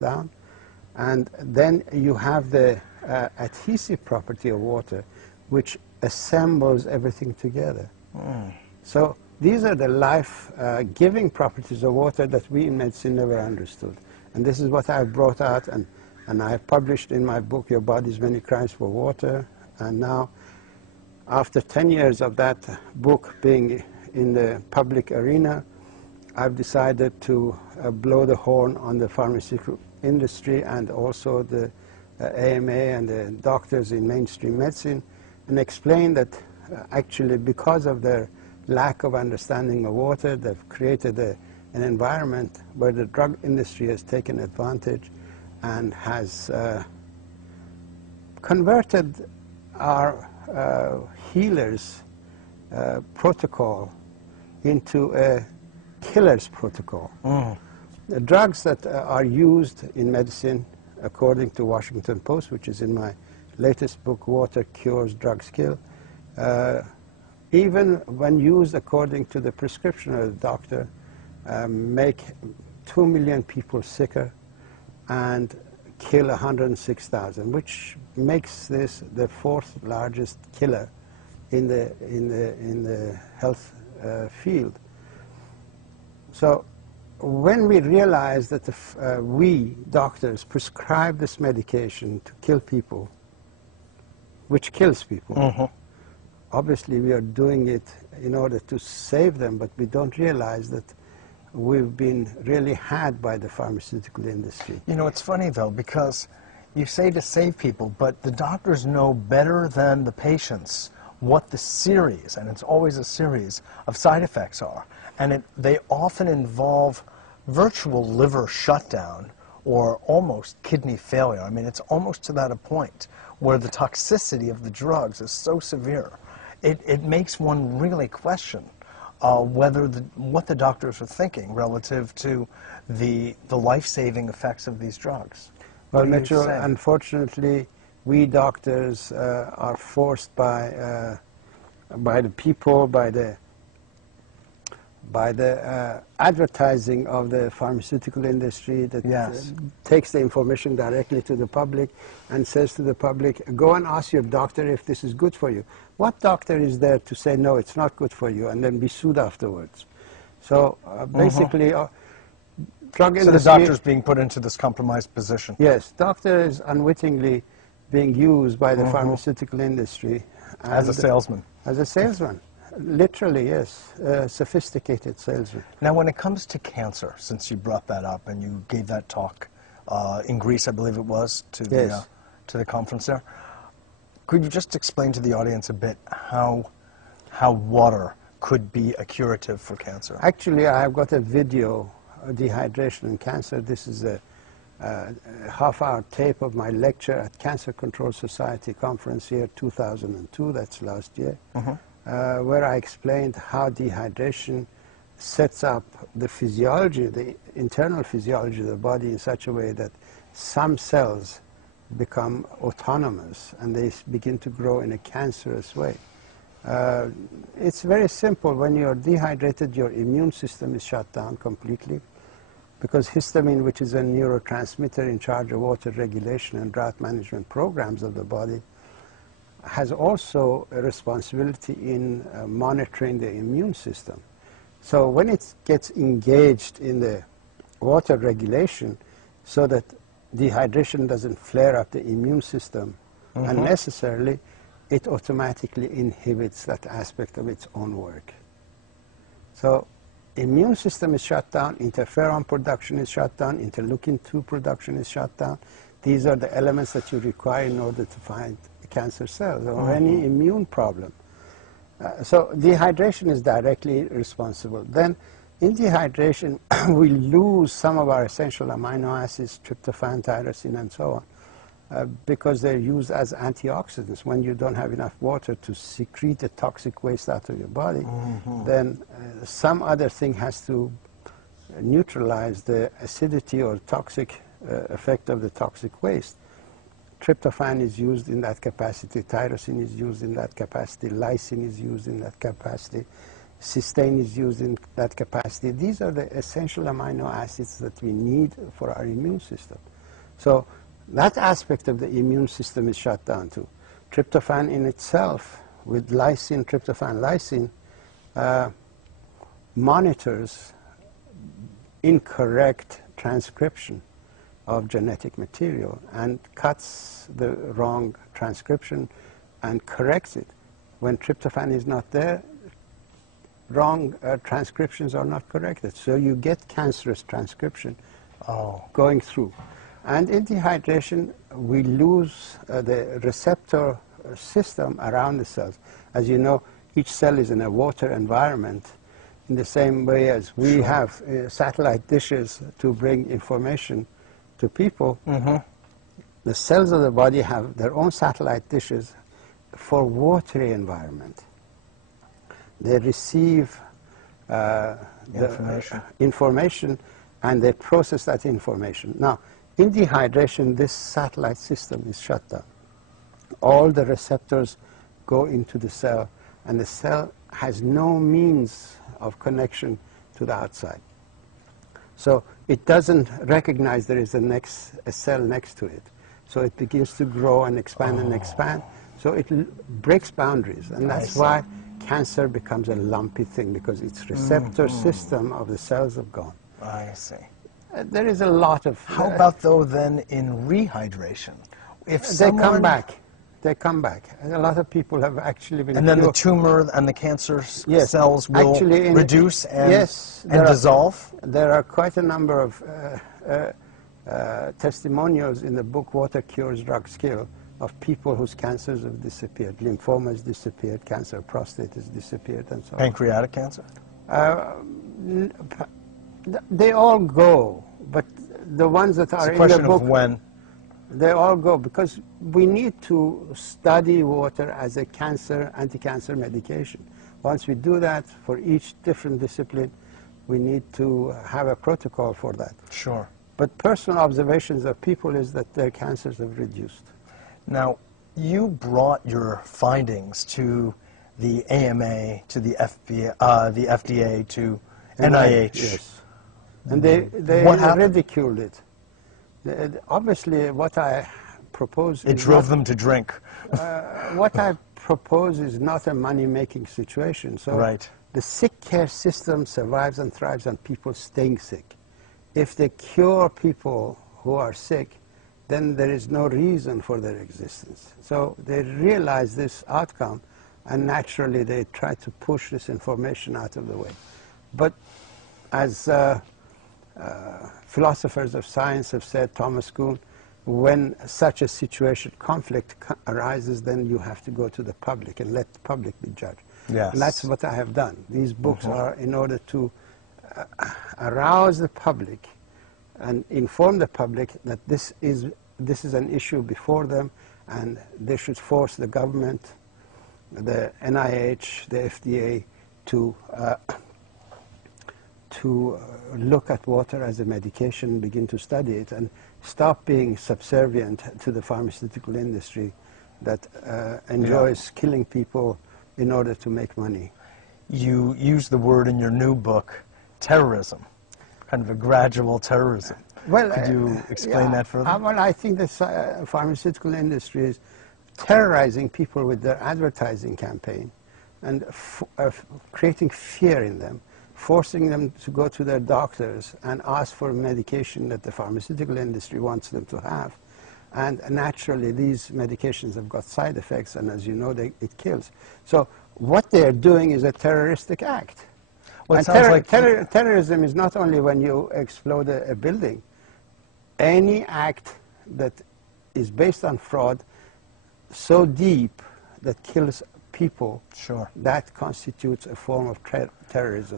down. And then you have the adhesive property of water, which assembles everything together. So these are the life-giving properties of water that we in medicine never understood. And this is what I've brought out, and I have published in my book, Your Body's Many Crimes for Water. And now, after 10 years of that book being in the public arena, I've decided to blow the horn on the pharmaceutical industry and also the AMA and the doctors in mainstream medicine, and explain that actually because of their lack of understanding of water, they've created an environment where the drug industry has taken advantage and has converted our healers' protocol into a killer's protocol. The drugs that are used in medicine, according to Washington Post, which is in my latest book, Water Cures, Drugs Kill, even when used according to the prescription of the doctor, make 2 million people sicker and kill 106,000, which makes this the 4th largest killer in the health field. So when we realize that we doctors prescribe this medication to kill people, which kills people, obviously we are doing it in order to save them, but we don't realize that we've been really had by the pharmaceutical industry. You know, it's funny though, because you say to save people, but the doctors know better than the patients what the series, and it's always a series, of side effects are. And they often involve virtual liver shutdown or almost kidney failure. I mean, it's almost to that point where the toxicity of the drugs is so severe. It makes one really question what the doctors are thinking relative to the life-saving effects of these drugs. Well, Mitchell, unfortunately, we doctors are forced by the people, by the advertising of the pharmaceutical industry that takes the information directly to the public and says to the public, go and ask your doctor if this is good for you. What doctor is there to say, no, it's not good for you, and then be sued afterwards? So basically, drug industry... So the doctor's being put into this compromised position. Yes, doctor is unwittingly being used by the pharmaceutical industry. As a salesman. As a salesman. Literally, yes, sophisticated salesman. Now, when it comes to cancer, since you brought that up and you gave that talk in Greece, I believe it was, to the conference there, could you just explain to the audience a bit how water could be a curative for cancer? Actually, I have got a video, Dehydration and Cancer. This is a half-hour tape of my lecture at Cancer Control Society conference here, 2002, that's last year. Where I explained how dehydration sets up the physiology, the internal physiology of the body in such a way that some cells become autonomous and they begin to grow in a cancerous way. It's very simple. When you're dehydrated, your immune system is shut down completely because histamine, which is a neurotransmitter in charge of water regulation and drought management programs of the body, has also a responsibility in monitoring the immune system. So when it gets engaged in the water regulation so that dehydration doesn't flare up the immune system unnecessarily, it automatically inhibits that aspect of its own work. So immune system is shut down, interferon production is shut down, interleukin-2 production is shut down. These are the elements that you require in order to find cancer cells or any immune problem. So dehydration is directly responsible. Then in dehydration, we lose some of our essential amino acids, tryptophan, tyrosine, and so on, because they're used as antioxidants. When you don't have enough water to secrete the toxic waste out of your body, then some other thing has to neutralize the acidity or toxic effect of the toxic waste. Tryptophan is used in that capacity, tyrosine is used in that capacity, lysine is used in that capacity. cysteine is used in that capacity. These are the essential amino acids that we need for our immune system. So that aspect of the immune system is shut down too. Tryptophan in itself, with lysine, tryptophan lysine, monitors incorrect transcription of genetic material and cuts the wrong transcription and corrects it. When tryptophan is not there, wrong transcriptions are not corrected. So you get cancerous transcription going through. And in dehydration, we lose the receptor system around the cells. As you know, each cell is in a water environment in the same way as we have satellite dishes to bring information to people. The cells of the body have their own satellite dishes for watery environment. They receive the information and they process that information. Now, in dehydration, this satellite system is shut down. All the receptors go into the cell, and the cell has no means of connection to the outside. So it doesn't recognize there is a cell next to it. So it begins to grow and expand and expand. So it breaks boundaries, and that's why cancer becomes a lumpy thing, because its receptor system of the cells have gone. I see. There is a lot of... How about, though, then in rehydration? If they come back. They come back. And a lot of people have actually been... And then the tumor and the cancer cells will actually reduce and, and dissolve? There are quite a number of testimonials in the book Water Cures Drugs Kill of people whose cancers have disappeared. Lymphoma has disappeared, cancer of prostate has disappeared, and so on. Pancreatic cancer? They all go, but the ones that are in the book... It's a question of when. They all go, because we need to study water as a anti-cancer medication. Once we do that, for each different discipline, we need to have a protocol for that. Sure. But personal observations of people is that their cancers have reduced. Now, you brought your findings to the AMA, to the FDA, to NIH. Yes. And they ridiculed it. Obviously, what I propose... It drove them to drink. What I propose is not a money-making situation. So the sick care system survives and thrives on people staying sick. If they cure people who are sick, then there is no reason for their existence. So they realize this outcome, and naturally they try to push this information out of the way. But as philosophers of science have said, Thomas Kuhn, when such a situation, conflict arises, then you have to go to the public and let the public be judged. Yes. And that's what I have done. These books are in order to arouse the public and inform the public that this is an issue before them, and they should force the government, the NIH, the FDA to look at water as a medication, begin to study it, and stop being subservient to the pharmaceutical industry that enjoys killing people in order to make money. You use the word in your new book, terrorism, kind of a gradual terrorism. Well, could you explain that further? Well, I think the pharmaceutical industry is terrorizing people with their advertising campaign and creating fear in them, forcing them to go to their doctors and ask for medication that the pharmaceutical industry wants them to have. And naturally, these medications have got side effects, and as you know, it kills. So what they're doing is a terroristic act. Well, and terrorism is not only when you explode a building. Any act that is based on fraud so deep that kills people, that constitutes a form of terrorism.